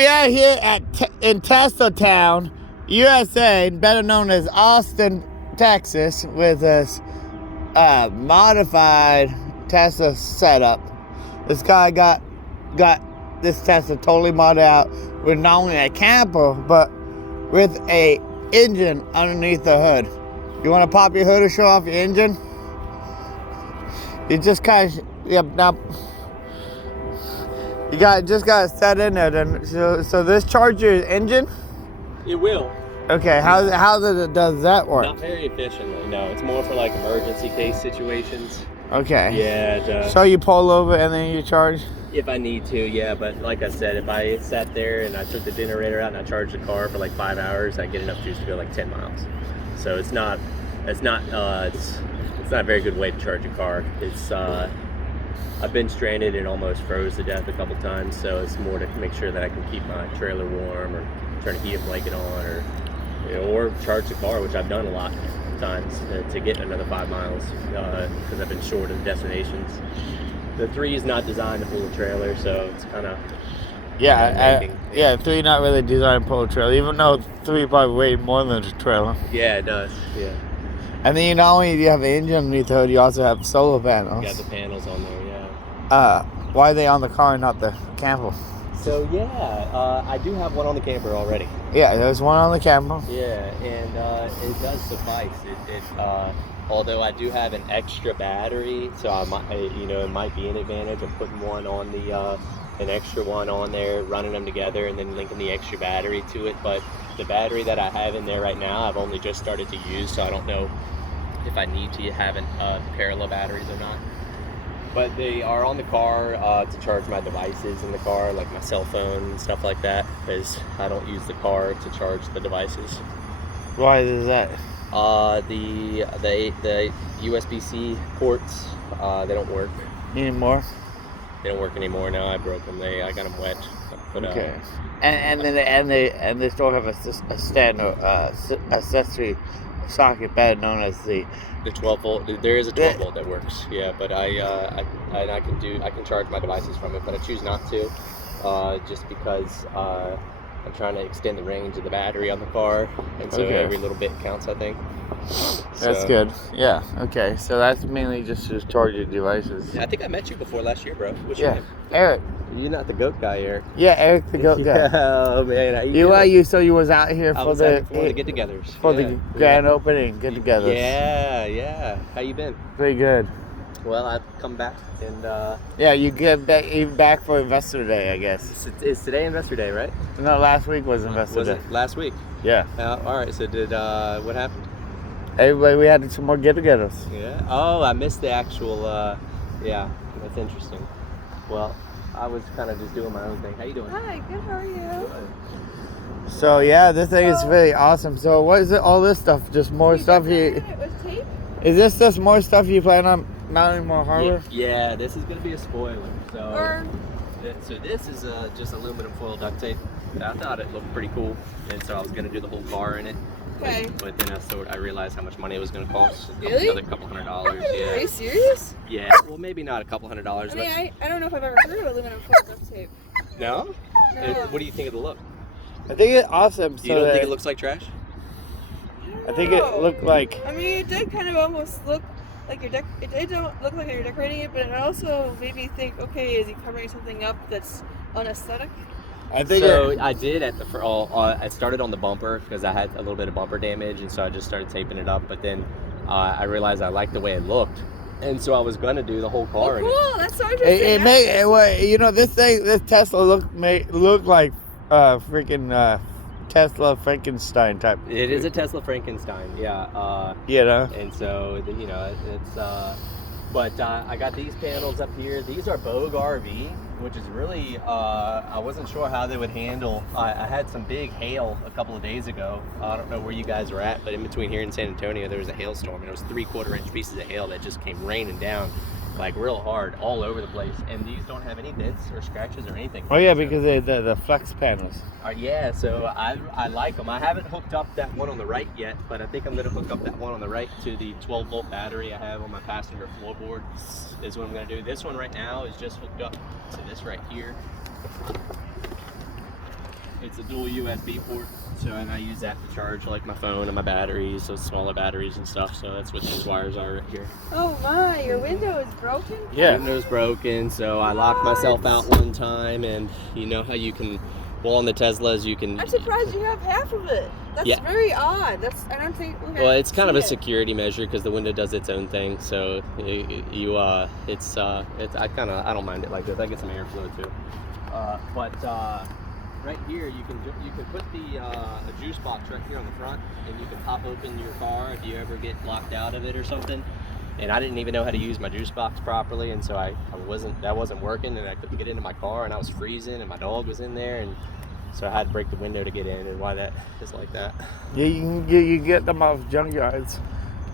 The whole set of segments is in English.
we are here in Tesla Town, USA, better known as Austin, Texas, with this modified Tesla setup. This guy got this Tesla totally modded out with not only a camper, but with a engine underneath the hood. You want to pop your hood or show off your engine? You just kind of, yep, now. You just got to set in there. Then, so this charges your engine? It will. Okay, how does that work? Not very efficiently, no. It's more for like emergency case situations. Okay. Yeah, it does. So you pull over and then you charge? If I need to, yeah. But like I said, if I sat there and I took the generator out and I charged the car for like 5 hours, I get enough juice to go like 10 miles. So it's not a very good way to charge a car. It's I've been stranded and almost froze to death a couple times, so it's more to make sure that I can keep my trailer warm, or turn a heated blanket on, or or charge the car, which I've done a lot of times to get another 5 miles because I've been short of destinations. The 3 is not designed to pull a trailer, so it's kind of 3 not really designed to pull a trailer, even though 3 probably weigh more than a trailer. Yeah, it does. Yeah. And then not only do you have an engine underneath the hood, you also have solar panels. You got the panels on there, yeah. Why are they on the car and not the camper? So yeah, I do have one on the camper already. Yeah, there's one on the camper. Yeah, and it does suffice. Although I do have an extra battery, so I might, it might be an advantage of putting one on the an extra one on there, running them together, and then linking the extra battery to it. But the battery that I have in there right now, I've only just started to use, so I don't know if I need to have parallel batteries or not. But they are on the car to charge my devices in the car, like my cell phone and stuff like that, because I don't use the car to charge the devices. Why is that? The USB-C ports, they don't work Anymore? They don't work anymore now. I broke them. I got them wet. But, okay. And they still have a standard accessory socket, better known as the 12 volt. There is a 12 volt that works. Yeah, but I can charge my devices from it, but I choose not to, just because I'm trying to extend the range of the battery on the car, and so every little bit counts, I think. That's good. Yeah. Okay. So that's mainly just to charge your devices. Yeah, I think I met you before last year, bro. What's your name? Eric. You're not the goat guy, Eric. Yeah, Eric the goat guy. Oh man, So you was out here for the get-togethers, for the grand opening get-togethers. Yeah. How you been? Pretty good. Well, I've come back and you get back for Investor Day, I guess. It's today Investor Day, right? No, last week was Investor Day. It last week? Yeah. All right. So what happened? Everybody, we had some more get-togethers. Yeah. Oh, I missed the actual. Yeah, that's interesting. Well, I was kind of just doing my own thing. How you doing? Hi, good. How are you? Good. So yeah, this thing is really awesome. So what is it? All this stuff? Just more stuff here? It was tape. Is this just more stuff you plan on mounting more hardware? Yeah, this is gonna be a spoiler. So this is just aluminum foil duct tape. I thought it looked pretty cool, and so I was gonna do the whole car in it. Okay. But then I realized how much money it was going to cost. Really? Another couple $100. Yeah. Are you serious? Yeah. Well, maybe not a couple $100. I mean, I don't know if I've ever heard of aluminum foil duct tape. No? No. What do you think of the look? I think it's awesome. You don't think it looks like trash? I think it looked like. I mean, it did kind of almost look like it did look like you're decorating it, but it also made me think, okay, is he covering something up that's unaesthetic? I think I did I started on the bumper because I had a little bit of bumper damage, and so I just started taping it up. But then I realized I liked the way it looked, and so I was gonna do the whole car. Oh, cool! That's so interesting. This Tesla looked like freaking Tesla Freakinstein type. It is a Tesla Freakinstein, yeah. And so it's but I got these panels up here. These are Bogue RV, which is really, I wasn't sure how they would handle. I had some big hail a couple of days ago. I don't know where you guys were at, but in between here in San Antonio, there was a hailstorm, and it was 3/4 inch pieces of hail that just came raining down like real hard all over the place. And these don't have any dents or scratches or anything. Oh yeah, because they're the flex panels. Yeah, so I like them. I haven't hooked up that one on the right yet, but I think I'm going to hook up that one on the right to the 12 volt battery I have on my passenger floorboard. Is what I'm going to do. This one right now is just hooked up to this right here. it's a dual USB port. So, and I use that to charge like my phone and my batteries, so smaller batteries and stuff. So that's what these wires are right here. Oh my, your window is broken? Yeah, window's broken, so I locked myself out one time, and you know how you can, well, on the Teslas you can. I'm surprised you have half of it. That's very odd. I don't think. Okay, well, it's kind of a security measure because the window does its own thing. So I don't mind it like this. I get some airflow too. Right here, you can put a juice box right here on the front, and you can pop open your car if you ever get locked out of it or something. And I didn't even know how to use my juice box properly, and so that wasn't working, and I couldn't get into my car, and I was freezing, and my dog was in there, and so I had to break the window to get in, and why that is like that. Yeah, you get them off junkyards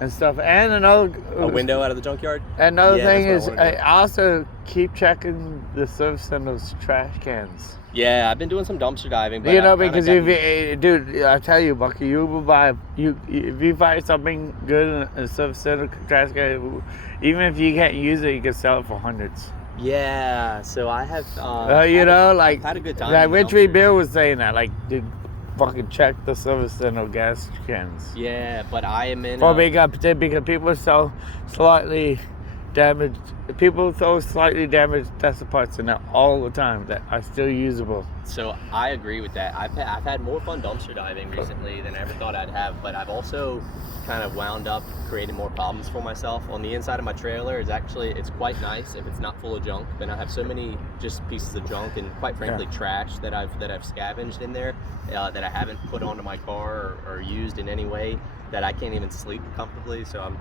and stuff. And another a window out of the junkyard. Another thing is, I also keep checking the service center's trash cans. Yeah, I've been doing some dumpster diving, but because dude, I tell you, Bucky, if you buy something good in a service center trash can, even if you can't use it, you can sell it for hundreds. Yeah, so I have. I've had a good time. Like Richie Bill was saying that, like, dude, fucking check the service center gas cans. Yeah, but I am in. Because people sell slightly damaged. People throw slightly damaged Tesla parts in there all the time that are still usable. So I agree with that. I've had more fun dumpster diving recently than I ever thought I'd have, but I've also kind of wound up creating more problems for myself. On the inside of my trailer it's quite nice if it's not full of junk, but I have so many just pieces of junk and quite frankly trash that I've scavenged in there that I haven't put onto my car or used in any way, that I can't even sleep comfortably. So I'm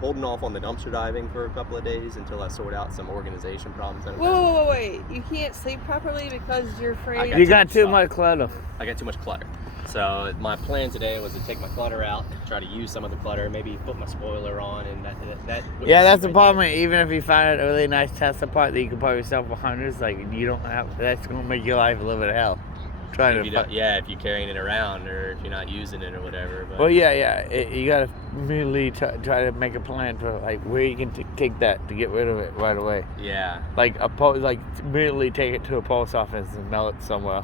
holding off on the dumpster diving for a couple of days until I sort out some organization problems. Whoa, wait! You can't sleep properly because you're afraid. You got too much clutter. I got too much clutter. So my plan today was to take my clutter out, try to use some of the clutter, maybe put my spoiler on, and that. Yeah, that's the problem. Even if you find a really nice Tesla part that you can probably sell for hundreds, like you don't have, that's gonna make your life a little bit of hell. If you're carrying it around or if you're not using it or whatever. But. Well, you gotta immediately try to make a plan for like where you can take that to get rid of it right away. Yeah. Like immediately take it to a post office and mail it somewhere.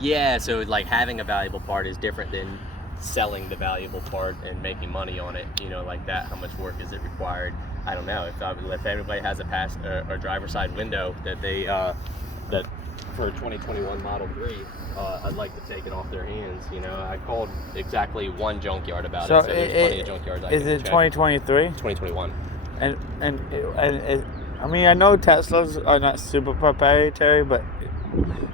Yeah, so like having a valuable part is different than selling the valuable part and making money on it. You know, like that. How much work is it required? I don't know. If everybody has a driver's side window that they that for 2021 Model 3. I'd like to take it off their hands. You know, I called exactly one junkyard about it. So there's plenty of junkyards. Is it 2023? 2021. And I mean, I know Teslas are not super proprietary, but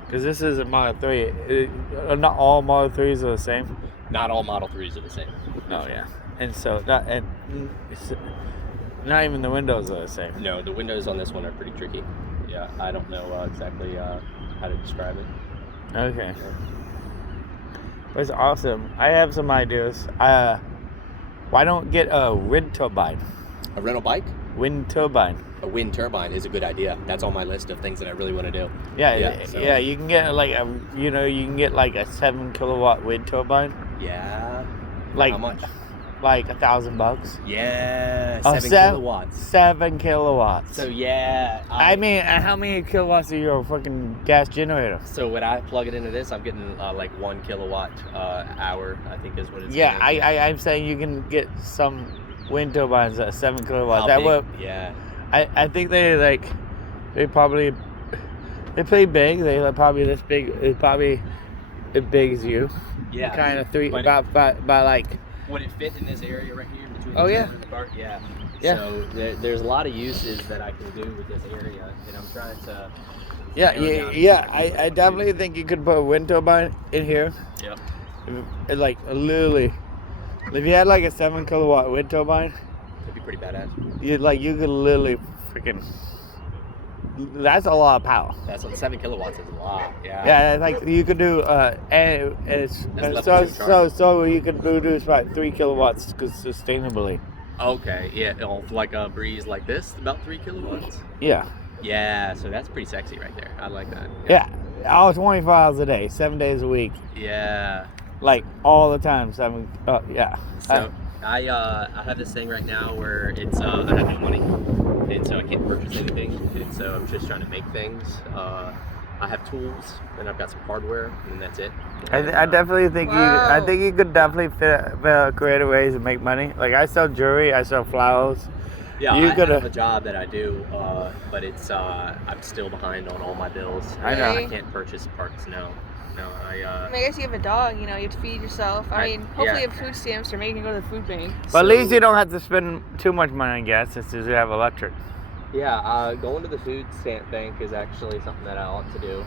because this is a Model 3, not all Model 3s are the same. Not all Model 3s are the same. No, yeah, and so it's not even the windows are the same. No, the windows on this one are pretty tricky. Yeah, I don't know exactly how to describe it. Okay. That's awesome. I have some ideas. Why don't get a wind turbine? A rental bike? Wind turbine. A wind turbine is a good idea. That's on my list of things that I really want to do. Yeah. You can get like a 7 kilowatt wind turbine. Yeah. Like how much? Like $1,000. Yeah. 7 kilowatts. 7 kilowatts. So yeah. I mean, how many kilowatts are your fucking gas generator? So when I plug it into this, I'm getting like 1 kilowatt hour, I think is what it's. Yeah, I'm saying you can get some wind turbines at 7 kilowatts. Yeah. I think they're pretty big. They're probably this big. It's probably as big as you. Yeah. Kind of about like. Would it fit in this area right here between the car? Yeah. Yeah. So there's a lot of uses that I can do with this area, and I'm trying to. I definitely think you could put a wind turbine in here. Yeah. Like literally, if you had like a 7 kilowatt wind turbine, it'd be pretty badass. You could literally freaking. That's a lot of power. That's what 7 kilowatts is a lot. Yeah. Yeah, like you could do, and it's so you could produce about 3 kilowatts sustainably. Okay. Yeah. Like a breeze like this, about 3 kilowatts. Yeah. Yeah. So that's pretty sexy right there. I like that. Yeah. All 24 hours a day, 7 days a week. Yeah. Like all the time. Yeah. So I have this thing right now where it's I have no money. And so I can't purchase anything, and so I'm just trying to make things. I have tools, and I've got some hardware, and that's it. I definitely think Wow. I think you could definitely fit creative ways to make money. Like I sell jewelry, I sell flowers. Yeah, You I coulda- have a job that I do, but it's I'm still behind on all my bills. I know. I can't purchase parts. No, I guess you have a dog, you know, you have to feed yourself. I mean, hopefully yeah. you have food stamps, or maybe you can go to the food bank. But at least you don't have to spend too much money on gas since you have electric. Yeah, going to the food stamp bank is actually something that I ought to do.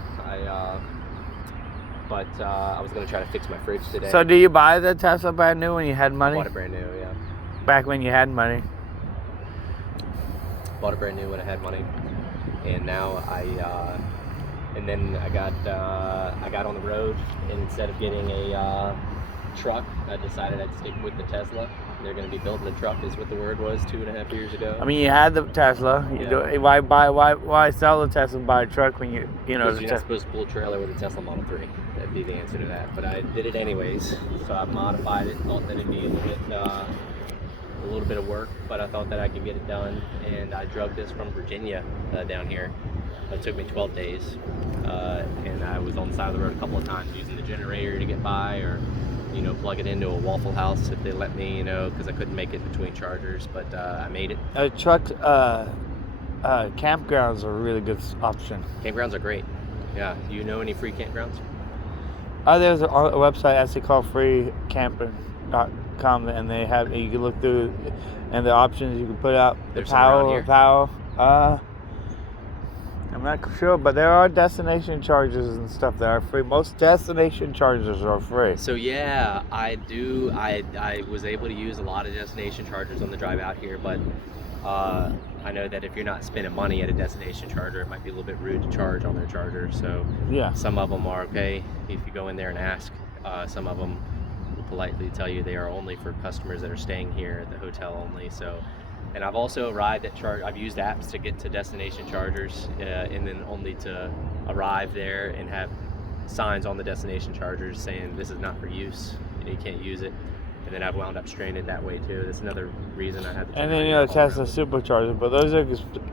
But I was gonna try to fix my fridge today. So do you buy the Tesla brand new when you had money? Bought it brand new, yeah. Back when you had money. Bought it brand new when I had money, and now and then I got on the road, and instead of getting a truck, I decided I'd stick with the Tesla. They're going to be building the truck, is what the word was 2.5 years ago. I mean, you had the Tesla. Yeah. Why sell the Tesla and buy a truck when you know Because the you're not supposed to pull a trailer with a Tesla Model 3. That'd be the answer to that. But I did it anyways, so I modified it. Thought that it'd be a little bit of work, but I thought that I could get it done. And I drug this from Virginia down here. It took me 12 days, and I was on the side of the road a couple of times using the generator to get by, or plug it into a Waffle House if they let me, because I couldn't make it between chargers, but I made it. Truck campgrounds are a really good option. Campgrounds are great. Yeah. Do you know any free campgrounds? There's a website actually called freecamping.com, and they have, you can look through and the options you can put out. There's some around Power. here? I'm not sure, but there are destination charges and stuff that are free. Most destination charges are free. So yeah, I do. I was able to use a lot of destination chargers on the drive out here, but I know that if you're not spending money at a destination charger, it might be a little bit rude to charge on their charger. So yeah, some of them are okay if you go in there and ask. Some of them will politely tell you they are only for customers that are staying here at the hotel only. So. And I've also arrived at I've used apps to get to destination chargers, and then only to arrive there and have signs on the destination chargers saying this is not for use, you can't use it. And then I've wound up stranded that way too. That's another reason I had to. And then Tesla supercharger, but those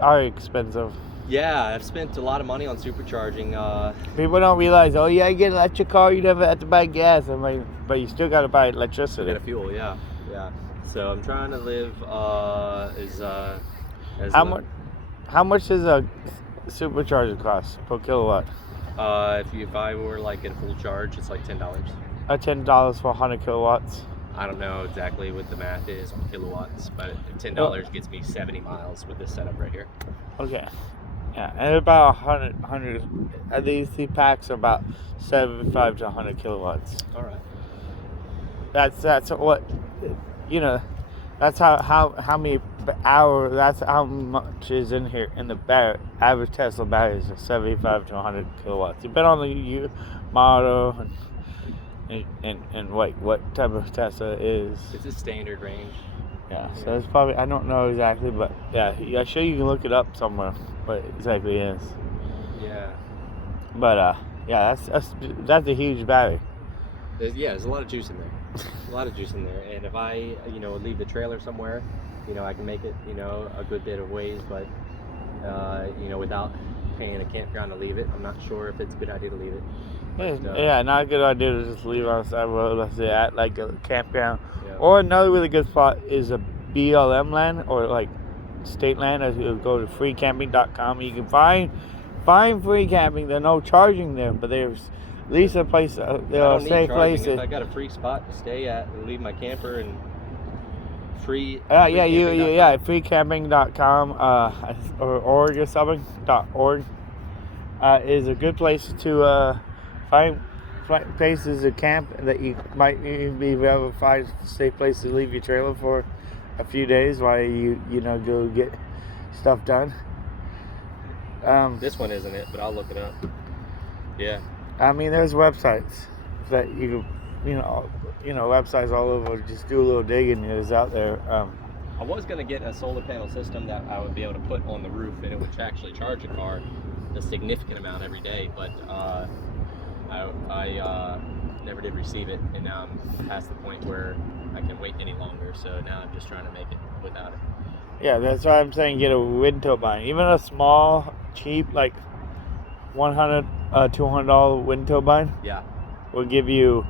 are expensive. Yeah, I've spent a lot of money on supercharging. People don't realize, oh yeah, you get an electric car, you never have to buy gas. I'm like, but you still got to buy electricity. Got to fuel, yeah. So I'm trying to live as How much does a supercharger cost per kilowatt? If I were like at a full charge, it's like $10. $10 for 100 kilowatts. I don't know exactly what the math is on kilowatts, but $10 gets me 70 miles with this setup right here. Okay. Yeah, and about 100 these packs are about 75 to 100 kilowatts. All right. That's what, that's how many hours, that's how much is in here in the average Tesla batteries are 75 to 100 kilowatts. Depending on the model and what type of Tesla it is. It's a standard range. Yeah, so it's probably, I don't know exactly, but yeah, I'm sure you can look it up somewhere what it exactly is. Yeah. But yeah, that's a huge battery. There's a lot of juice in there. A lot of juice in there, and if I leave the trailer somewhere, I can make it a good bit of ways, but without paying a campground to leave it, I'm not sure if it's a good idea to leave it. Yeah, not a good idea to just leave on the side of the road, let's say at like a campground. Yeah. Or another really good spot is a BLM land or like state land. As you go to freecamping.com, you can find free camping. There's no charging there, but there's at least a place, there are safe places. If I got a free spot to stay at and leave my camper and free. freecamping.com or org or something .org is a good place to find places to camp that you might even be able to find a safe place to leave your trailer for a few days while you go get stuff done. This one isn't it, but I'll look it up. Yeah. I mean, there's websites that websites all over. Just do a little digging. It's out there. I was going to get a solar panel system that I would be able to put on the roof, and it would actually charge a car a significant amount every day, but I never did receive it, and now I'm past the point where I can wait any longer, so now I'm just trying to make it without it. Yeah, that's why I'm saying get a wind turbine. Even a small, cheap, like $200 wind turbine Yeah. will give you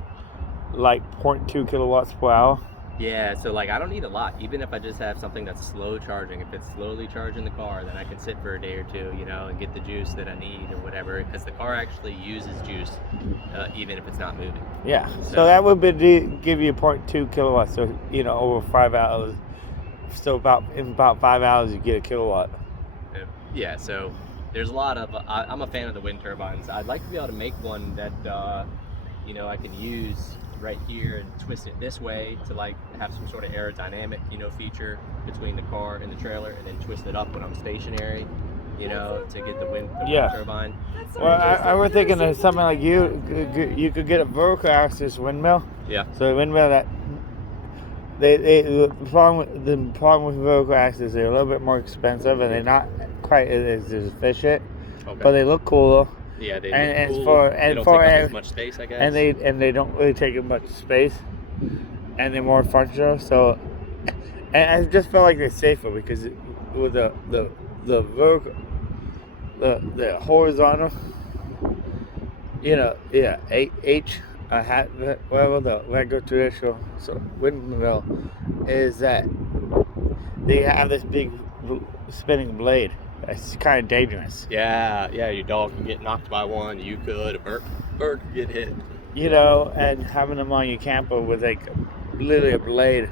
like 0.2 kilowatts per hour. Yeah, so like I don't need a lot. Even if I just have something that's slow charging, if it's slowly charging the car, then I can sit for a day or two, you know, and get the juice that I need or whatever. Because the car actually uses juice, even if it's not moving. Yeah. So that would give you 0.2 kilowatts. So you know, over 5 hours. So in about 5 hours, you get a kilowatt. Yeah. So there's a lot of. I'm a fan of the wind turbines. I'd like to be able to make one that, you know, I can use right here and twist it this way to like have some sort of aerodynamic, you know, feature between the car and the trailer, and then twist it up when I'm stationary, you know, to get the wind turbine. Well, I was thinking of something like you could get a vertical axis windmill. Yeah. So a windmill that the problem with vertical axis, they're a little bit more expensive and they're not quite as efficient, but they look cooler. Yeah, they and look cool. They don't take up as much space, I guess. And they don't really take up much space, and they're more functional. So, and I just felt like they're safer because with the vertical, the horizontal, you know, whatever the regular traditional windmill is, that they have this big spinning blade. It's kind of dangerous. Yeah, your dog can get knocked by one. You could. A bird could get hit. You know, and having them on your camper with like literally a blade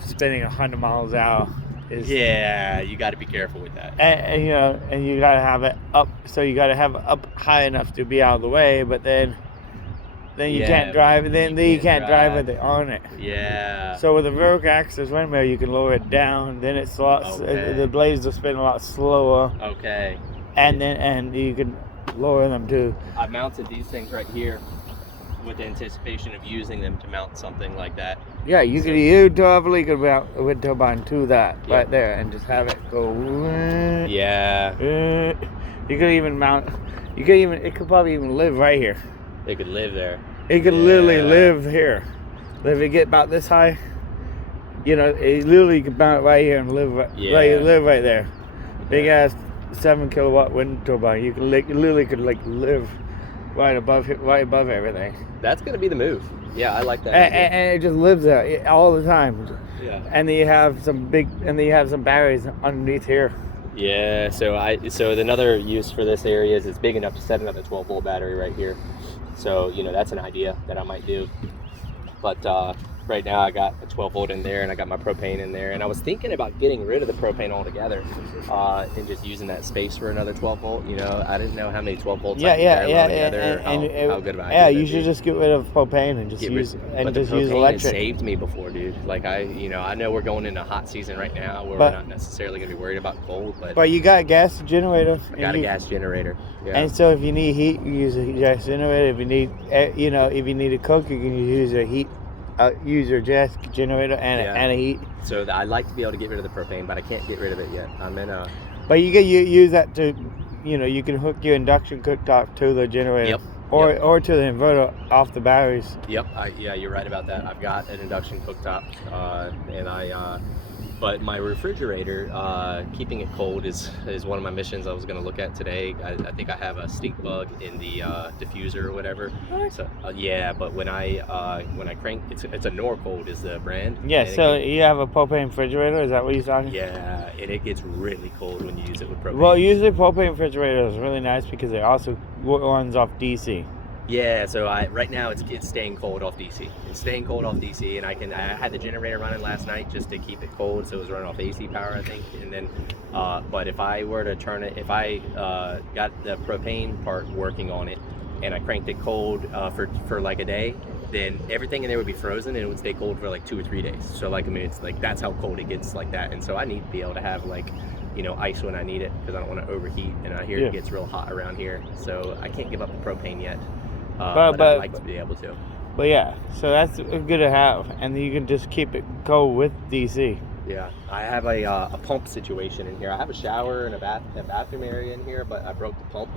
spinning 100 miles an hour is. Yeah, you got to be careful with that. And you know, and you got to have it up. So you got to have it up high enough to be out of the way, but then you can't drive. Then you can't drive with it on it. Yeah. So with a vertical axis windmill, you can lower it down. Then it's a lot. The blades will spin a lot slower. Okay. And you can lower them too. I mounted these things right here with the anticipation of using them to mount something like that. Yeah, you totally could mount a wind turbine to that right there and just have it go. Yeah. You could even mount. It could probably even live right here. It could live there. It could literally live here. If it get about this high, you know, it literally could mount it right here and live right there. Big ass 7 kilowatt wind turbine. You can literally could live right above everything. That's gonna be the move. Yeah, I like that. And it just lives there all the time. Yeah. And then you have some batteries underneath here. Yeah. So another use for this area is it's big enough to set another 12-volt battery right here. So, you know, that's an idea that I might do. But right now I got a 12-volt in there and I got my propane in there. And I was thinking about getting rid of the propane altogether and just using that space for another 12-volt. You know, I didn't know how many 12-volts I could pair together. How good of an idea. Yeah, you should just get rid of propane and just use electric. Has saved me before, dude. Like I know we're going into hot season right now where we're not necessarily going to be worried about cold, but you got a gas generator. I got a gas generator. Yeah. And so if you need heat, you use a gas generator. If you need to cook, you can use a heat. Use your gas generator and a heat. So I'd like to be able to get rid of the propane, but I can't get rid of it yet. I'm in a. But you can use that to, you know, you can hook your induction cooktop to the generator. Yep. Or to the inverter off the batteries. Yep. Yeah, you're right about that. I've got an induction cooktop, but my refrigerator, keeping it cold is one of my missions I was going to look at today. I think I have a stink bug in the diffuser or whatever. So but when I crank, it's a Norcold is the brand. Yeah. So you have a propane refrigerator? Is that what you're talking? Yeah, and it gets really cold when you use it with propane. Well, usually propane refrigerator is really nice because it also runs off DC. Yeah, so right now it's staying cold off DC. It's staying cold off DC, and I had the generator running last night just to keep it cold, so it was running off AC power, I think. And then, but if I were to turn it, if I got the propane part working on it, and I cranked it cold for like a day, then everything in there would be frozen, and it would stay cold for like 2 or 3 days. So like, I mean, it's like that's how cold it gets like that. And so I need to be able to have like, you know, ice when I need it because I don't want to overheat, and I hear it gets real hot around here. So I can't give up the propane yet. But I'd like to be able to. But yeah, so that's good to have, and you can just keep it cold with DC. Yeah, I have a pump situation in here. I have a shower and a bathroom area in here, but I broke the pump.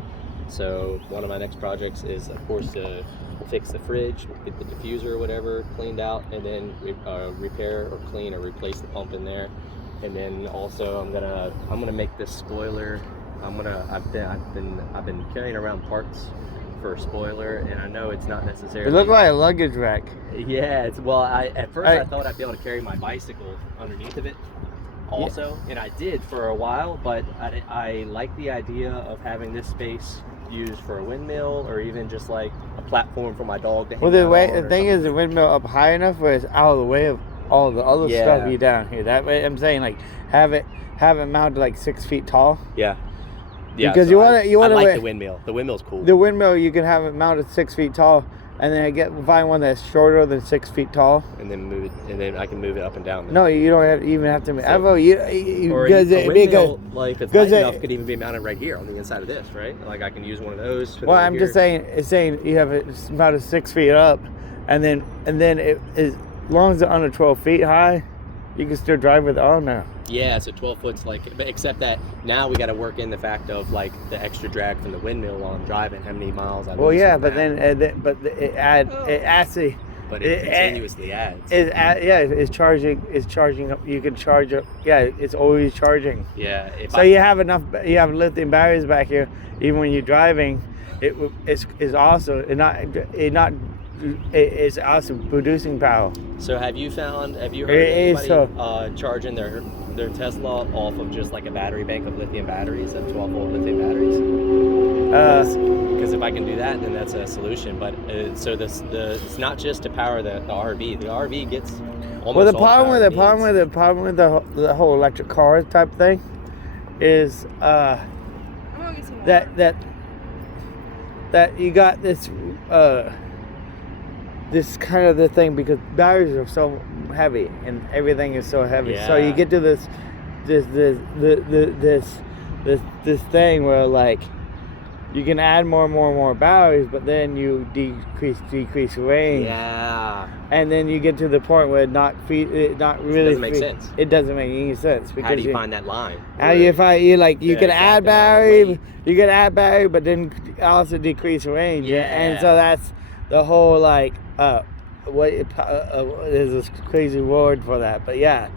So one of my next projects is, of course, to fix the fridge, get the diffuser or whatever cleaned out, and then repair or clean or replace the pump in there. And then also I'm gonna make this spoiler I've been carrying around parts for a spoiler, and I know it's not necessarily. It looked like a luggage rack. Yeah, at first I thought I'd be able to carry my bicycle underneath of it also, and I did for a while, but I like the idea of having this space used for a windmill or even just like a platform for my dog to hang Well, out on the thing is, the windmill up high enough where it's out of the way of all the other stuff you down here. That way, I'm saying, like, have it mounted like 6 feet tall. Yeah. Yeah. Because so you want I to like the windmill. The windmill's cool. The windmill, you can have it mounted 6 feet tall, and then find one that's shorter than 6 feet tall. And then move it, and then I can move it up and down. No, you don't even have to. Or a windmill, like if it's light enough, could even be mounted right here on the inside of this, right? Like I can use one of those. Well, I'm just saying. It's saying you have it about 6 feet up, and then as long as it's under 12 feet high, you can still drive with it on now. Yeah, so 12 foot's like, except that now we got to work in the fact of like the extra drag from the windmill while I'm driving, how many miles I. Well, yeah, but then it actually. But it continuously adds. It's charging up. You can charge up. Yeah, it's always charging. Yeah. You have lithium batteries back here. Even when you're driving, it's also it's awesome producing power. So have you heard anybody charging their Tesla off of just like a battery bank of lithium batteries, of 12-volt lithium batteries? Because if I can do that, then that's a solution. But so it's not just to power the RV. The RV gets almost. Well, the problem with the whole electric car type thing is that you got this this kind of the thing, because batteries are so heavy and everything is so heavy. Yeah. So you get to this thing where like you can add more and more batteries, but then you decrease range. Yeah. And then you get to the point where it doesn't make sense. It doesn't make any sense. Because how do you find that line? How you can add battery, but then also decrease range. Yeah. And so that's the whole like there's this crazy word for that, but yeah,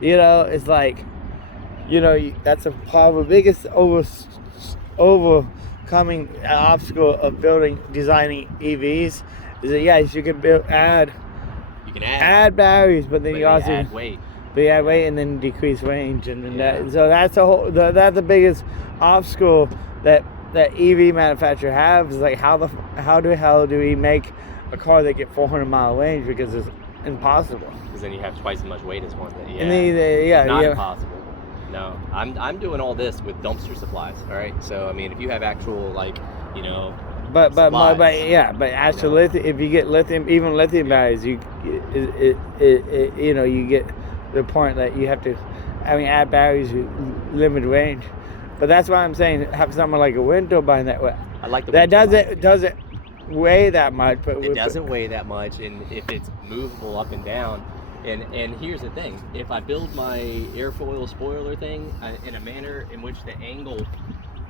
it's like, that's a probably biggest overcoming obstacle of designing EVs is that you can add batteries, but then you also add weight. But add weight and then decrease range, and so that's that's the biggest obstacle that EV manufacturer have, is like how the hell do we make a car that get 400-mile range, because it's impossible. Because then you have twice as much weight as one. And it's not impossible. No, I'm doing all this with dumpster supplies. All right, so I mean, if you have actual But actual lithium, if you get even lithium batteries, you get the point that you have to, add batteries with limited range. But that's why I'm saying have something like a wind turbine that way. I like the that doesn't weigh that much, but it doesn't weigh that much, and if it's movable up and down. And here's the thing: if I build my airfoil spoiler thing in a manner in which the angle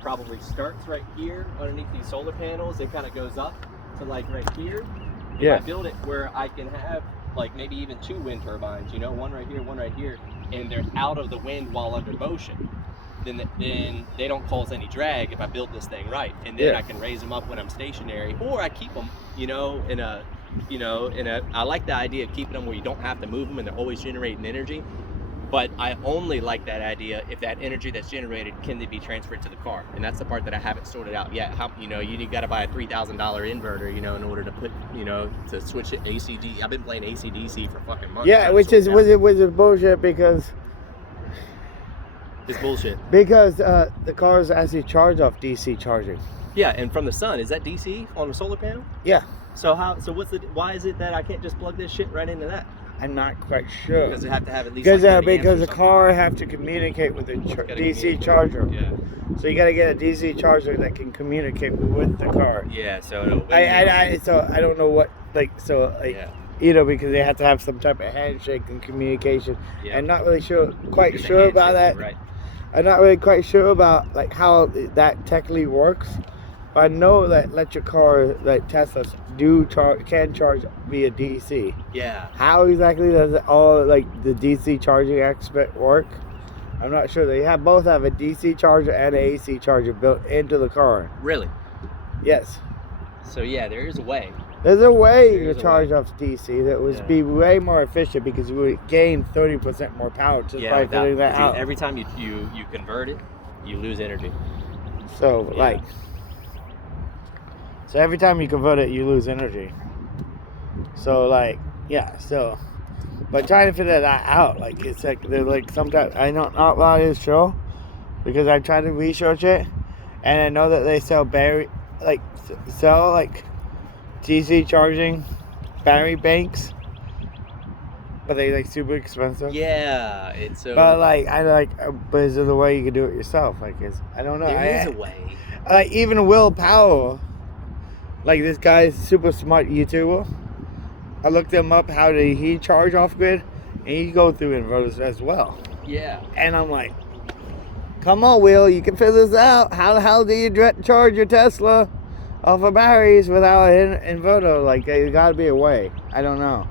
probably starts right here underneath these solar panels, it kind of goes up to like right here. If I build it where I can have like maybe even 2 wind turbines, one right here, and they're out of the wind while under motion, then they don't cause any drag if I build this thing right, and then I can raise them up when I'm stationary, or I keep them, I like the idea of keeping them where you don't have to move them and they're always generating energy. But I only like that idea if that energy that's generated can be transferred to the car, and that's the part that I haven't sorted out yet. You got to buy a $3,000 inverter, in order to put, to switch it AC/DC. I've been playing AC/DC for fucking months. Yeah, which is bullshit, because it's bullshit. Because the cars actually charge off DC charging. Yeah, and from the sun. Is that DC on a solar panel? Yeah. So why is it that I can't just plug this shit right into that? I'm not quite sure. Because they have to have at least because the car have to communicate with the DC charger. Yeah. So you got to get a DC charger that can communicate with the car. Yeah. So I don't know what because they have to have some type of handshake and communication. Yeah. I'm not really quite sure about that. Right. I'm not really quite sure about like how that technically works. But I know that electric cars like Teslas can charge via DC. Yeah. How exactly does it all like the DC charging aspect work? I'm not sure. They both have a DC charger and an AC charger built into the car. Really? Yes. So yeah, there is a way. There's a way There's to a charge way. off DC that would Yeah. be way more efficient because you would gain 30% more power just by putting that out. Every time you convert it, you lose energy. So so every time you convert it, you lose energy. So but trying to figure that out, like it's like they're like sometimes I don't not really sure because I tried to research it, and I know that they sell DC charging battery banks, but they like super expensive. Yeah, it's so. But but is there a way you can do it yourself? I don't know. There is a way. Like even Will Powell, like this guy's super smart YouTuber. I looked him up. How did he charge off grid? And he go through inverters as well. Yeah. And I'm like, come on, Will, you can figure this out. How the hell do you charge your Tesla off of batteries without an inverter? Like, there's got to be a way. I don't know.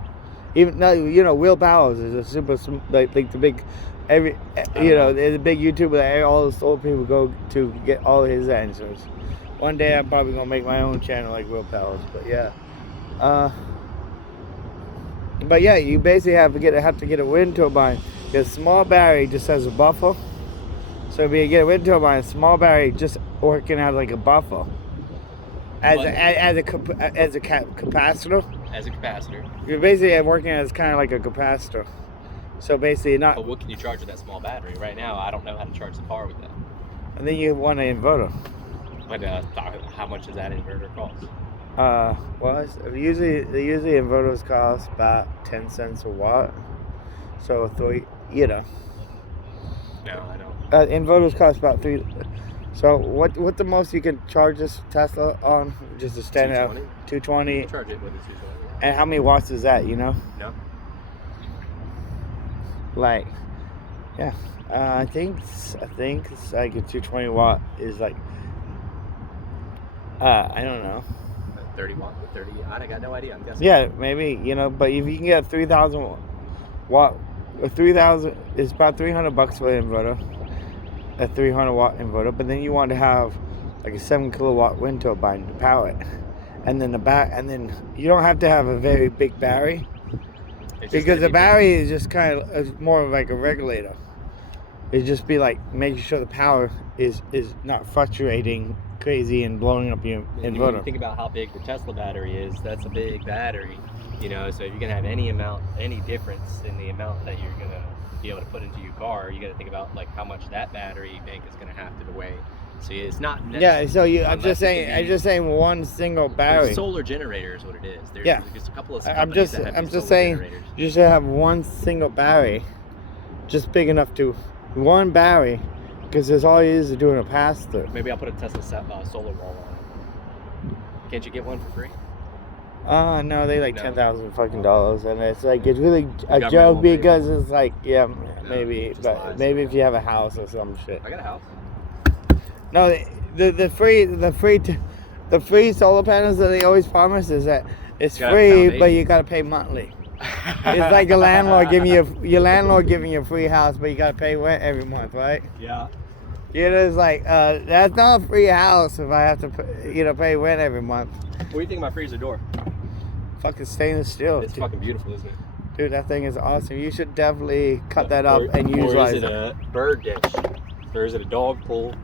Even though, Will Powers is a super, like the big, there's a big YouTuber that all the old people go to get all his answers. One day I'm probably gonna make my own channel like Will Powers, but yeah. But yeah, you basically have to get a wind turbine. Get a small battery just as a buffer. So if you get a wind turbine, a small battery just working as like a buffer, as a capacitor. As a capacitor. You're basically working as kind of like a capacitor. So basically not. But what can you charge with that small battery? Right now, I don't know how to charge the car with that. And then you want an inverter. But how much does that inverter cost? Usually inverters cost about 10 cents a watt. So No, I don't. Inverters cost about 3. So what the most you can charge this Tesla on? Just a standard 220. Charge it with a 220. And how many watts is that? No. Like, yeah. I think it's like a 220 watt is like. I don't know. 30 watt, 30. I got no idea. I'm guessing. Yeah, maybe, but if you can get a 3,000 watt, 3,000 is about $300 for an inverter, a 300 watt inverter. But then you want to have like a 7 kilowatt wind turbine to power it, and then you don't have to have a very big battery because the battery is just kind of more of like a regulator. It'd just be like making sure the power is not fluctuating crazy and blowing up your inverter. When you think about how big the Tesla battery is, that's a big battery, so if you're gonna have any difference in the amount that you're gonna be able to put into your car, you got to think about like how much that battery bank is gonna have to weigh. So it's not necessarily. Yeah, so I'm just saying one single battery. Solar generator is what it is. There's just a couple of I'm just saying generators. You should have one single battery, just big enough to one battery. Because there's all it is doing a pass through. Maybe I'll put a Tesla solar wall on it. Can't you get one for free? No, they like No. $10,000 fucking dollars, and it's like it's really a joke because it's like maybe, but lies. maybe if you have a house or some shit. I got a house. No, the free solar panels that they always promise is that it's Got a free, foundation. but you gotta pay monthly. It's like a landlord giving you a free house, but you gotta pay rent every month, right? Yeah. It's like that's not a free house if I have to pay rent every month. What do you think of my freezer door? Fucking stainless steel. It's fucking beautiful, isn't it? Dude, that thing is awesome. You should definitely cut that up and use Or is it a bird dish? Or is it a dog pool?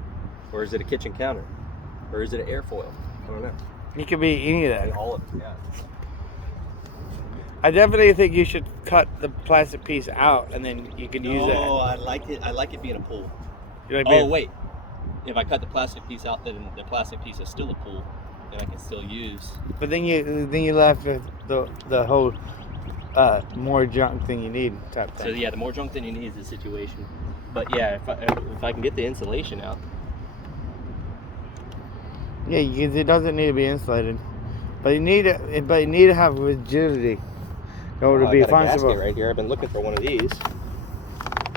Or is it a kitchen counter? Or is it an airfoil? I don't know. It could be any of And that. all of it, yeah. I definitely think you should cut the plastic piece out and then you can use it. Oh, I like it being a pool. You like Oh, being- wait. If I cut the plastic piece out, then the plastic piece is still a pool. Then I can still use. But then you left with the whole more junk than you need type So thing. yeah, the more junk than you need is the situation. But yeah, if I can get the insulation out. Yeah, it doesn't need to be insulated, but you need to have rigidity in order to be I got a gasket functional. right here. I've been looking for one of these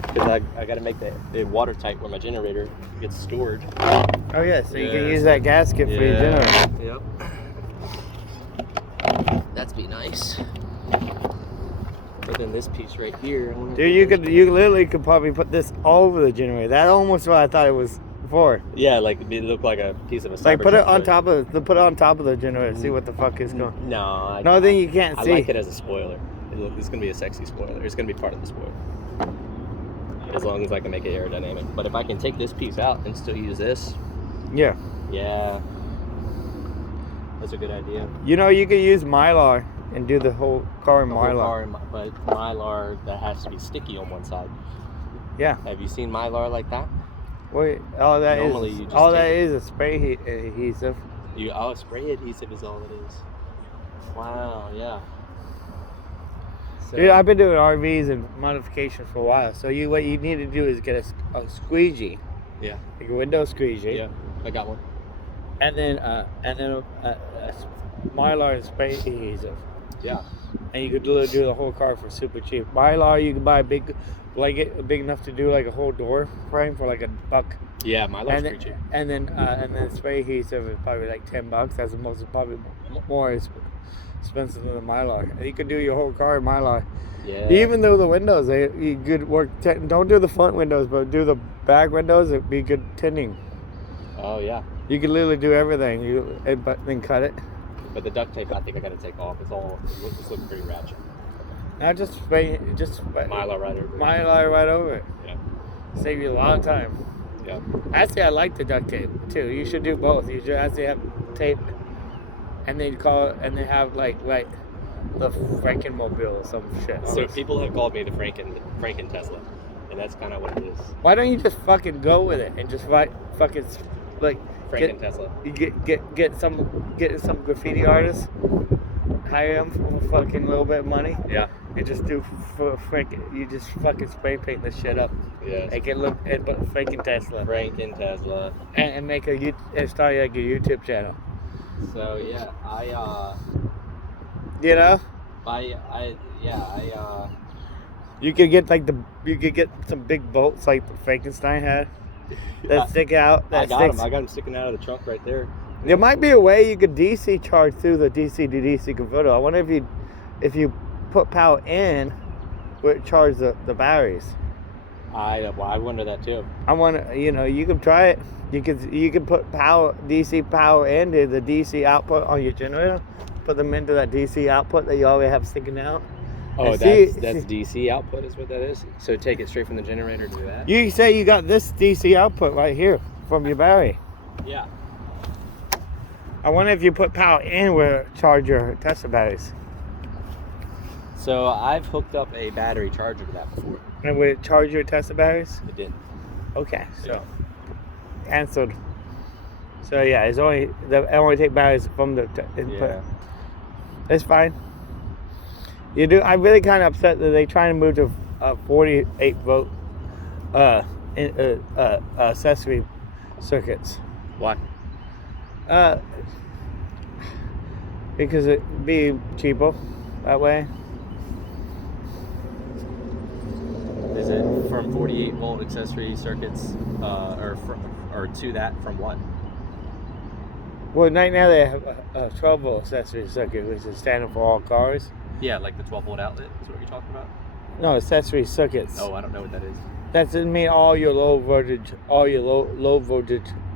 because I got to make it watertight where my generator gets stored. Oh yeah, so you can Yeah. use that gasket for your generator. Yep. That'd be nice. But then this piece right here. Dude, you literally could probably put this all over the generator. That's almost what I thought it was for. Yeah, like it looked like a piece of a. Like put it on Cybertruck, put it on top of the generator. See what the fuck is going. No, No, then you can't see. I like it as a spoiler. It's gonna be a sexy spoiler. It's gonna be part of the spoiler. As long as I can make it aerodynamic. But if I can take this piece out and still use this, Yeah. yeah, that's a good idea. You know, you could use Mylar and do the whole car in Mylar. But Mylar, that has to be sticky on one side. Yeah. Have you seen Mylar like that? Wait, all that Normally is you just all take that it. is a spray adhesive. Spray adhesive is all it is. Wow, yeah. So, Dude, I've been doing RVs and modifications for a while. So what you need to do is get a squeegee, yeah, like a window squeegee. yeah, I got one. And then a Mylar and spray adhesive. Yeah. And you could do the whole car for super cheap. Mylar, you can buy a big blanket, big enough to do like a whole door frame for like $1. Yeah, Mylar's And pretty cheap. then spray adhesive is probably like $10. That's probably more expensive than the Mylar. And you could do your whole car in Mylar. Yeah. Even though the windows, you could work. Don't do the front windows, but do the back windows. It'd be good tinting. Oh yeah. You could literally do everything. But then cut it. But the duct tape, I think I gotta take off. It looks pretty ratchet. Not just spray, Mylar right over it. Mylar right over it. Yeah. Save you a lot of time. Yeah. Actually, I like the duct tape too. You should do both. You should actually have tape, and then have like the Frankenmobile or some shit. So people have called me the Franken Tesla, and that's kind of what it is. Why don't you just fucking go with it and just fucking like Franken Tesla. You get some graffiti artists, hire them for fucking little bit of money. Yeah. And just do you just fucking spray paint this shit up. Yeah. Make it look and put Franken Tesla. Franken Tesla. And make and start like a YouTube channel. So yeah, You know. You could get some big bolts like Freakinstein had that stick out. I got them sticking out of the trunk right there. There might be a way you could DC charge through the DC to DC converter. I wonder if you put power in, would it charge the batteries? I wonder that too. I wonder, you could try it. You could put DC power into the DC output on your generator. Put them into that DC output that you already have sticking out. Oh, that's DC output is what that is? So take it straight from the generator to do that? You say you got this DC output right here from your battery. Yeah. I wonder if you put power in where it charge your Tesla batteries. So I've hooked up a battery charger to that before. And would it charge your Tesla batteries? It did. Okay, so Yeah. canceled. So yeah, I only take batteries from the input. Yeah. It's fine. I'm really kind of upset that they're trying to move to 48 volt accessory circuits. Why? Because it'd be cheaper that way. Is it from 48 volt accessory circuits, or to that from what? Well, right now they have a 12 volt accessory circuit, which is standard for all cars. Yeah, like the 12 volt outlet is what you're talking about? No, accessory circuits. Oh, I don't know what that is. That doesn't mean all your low voltage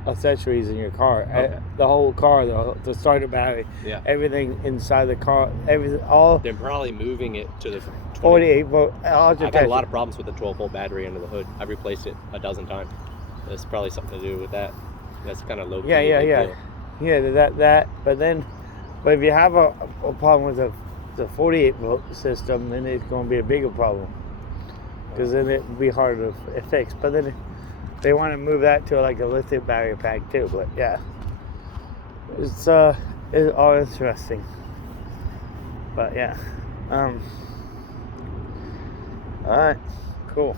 accessories in your car. Okay. The whole car, the starter battery, Yeah. everything inside the car, all They're probably moving it to the 48 volt. I've had a lot of problems with the 12 volt battery under the hood. I've replaced it a dozen times. That's probably something to do with that. That's kind of low key. Yeah. Yeah, that. But if you have a problem with the 48 volt system, then it's going to be a bigger problem. Because then it'd be harder to fix. But then they want to move that to like a lithium battery pack too. But yeah, it's all interesting. But yeah, all right, cool.